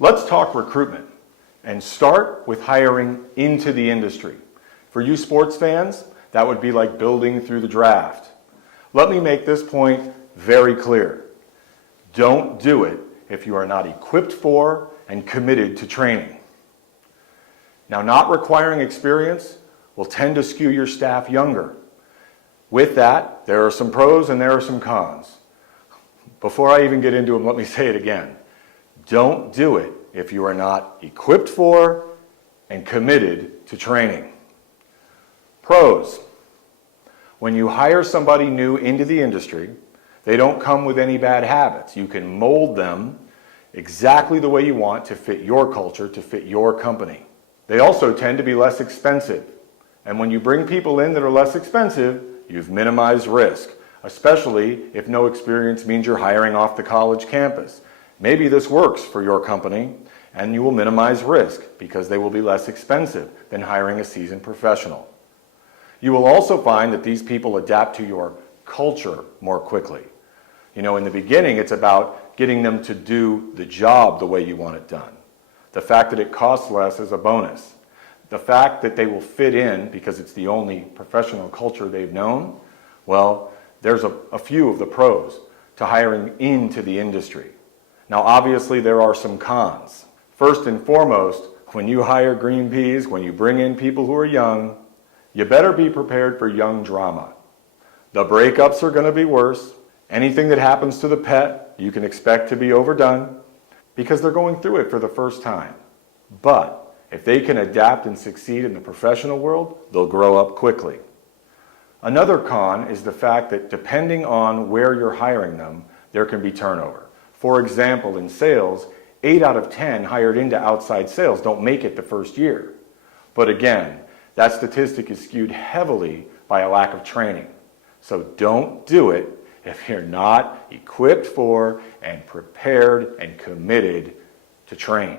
Let's talk recruitment and start with hiring into the industry. For you sports fans, that would be like building through the draft. Let me make this point very clear. Don't do it if you are not equipped for and committed to training. Now, not requiring experience will tend to skew your staff younger. With that, there are some pros and there are some cons. Before I even get into them, let me say it again. Don't do it if you are not equipped for and committed to training. Pros. When you hire somebody new into the industry, they don't come with any bad habits. You can mold them exactly the way you want to fit your culture, to fit your company. They also tend to be less expensive. And when you bring people in that are less expensive, you've minimized risk, especially if no experience means you're hiring off the college campus. Maybe this works for your company, and you will minimize risk because they will be less expensive than hiring a seasoned professional. You will also find that these people adapt to your culture more quickly. You know, in the beginning, it's about getting them to do the job the way you want it done. The fact that it costs less is a bonus. The fact that they will fit in because it's the only professional culture they've known, well, there's a few of the pros to hiring into the industry. Now, obviously, there are some cons. First and foremost, when you hire green peas, when you bring in people who are young, you better be prepared for young drama. The breakups are going to be worse. Anything that happens to the pet, you can expect to be overdone because they're going through it for the first time. But if they can adapt and succeed in the professional world, they'll grow up quickly. Another con is the fact that depending on where you're hiring them, there can be turnover. For example, in sales, 8 out of 10 hired into outside sales don't make it the first year. But again, that statistic is skewed heavily by a lack of training. So don't do it if you're not equipped for and prepared and committed to train.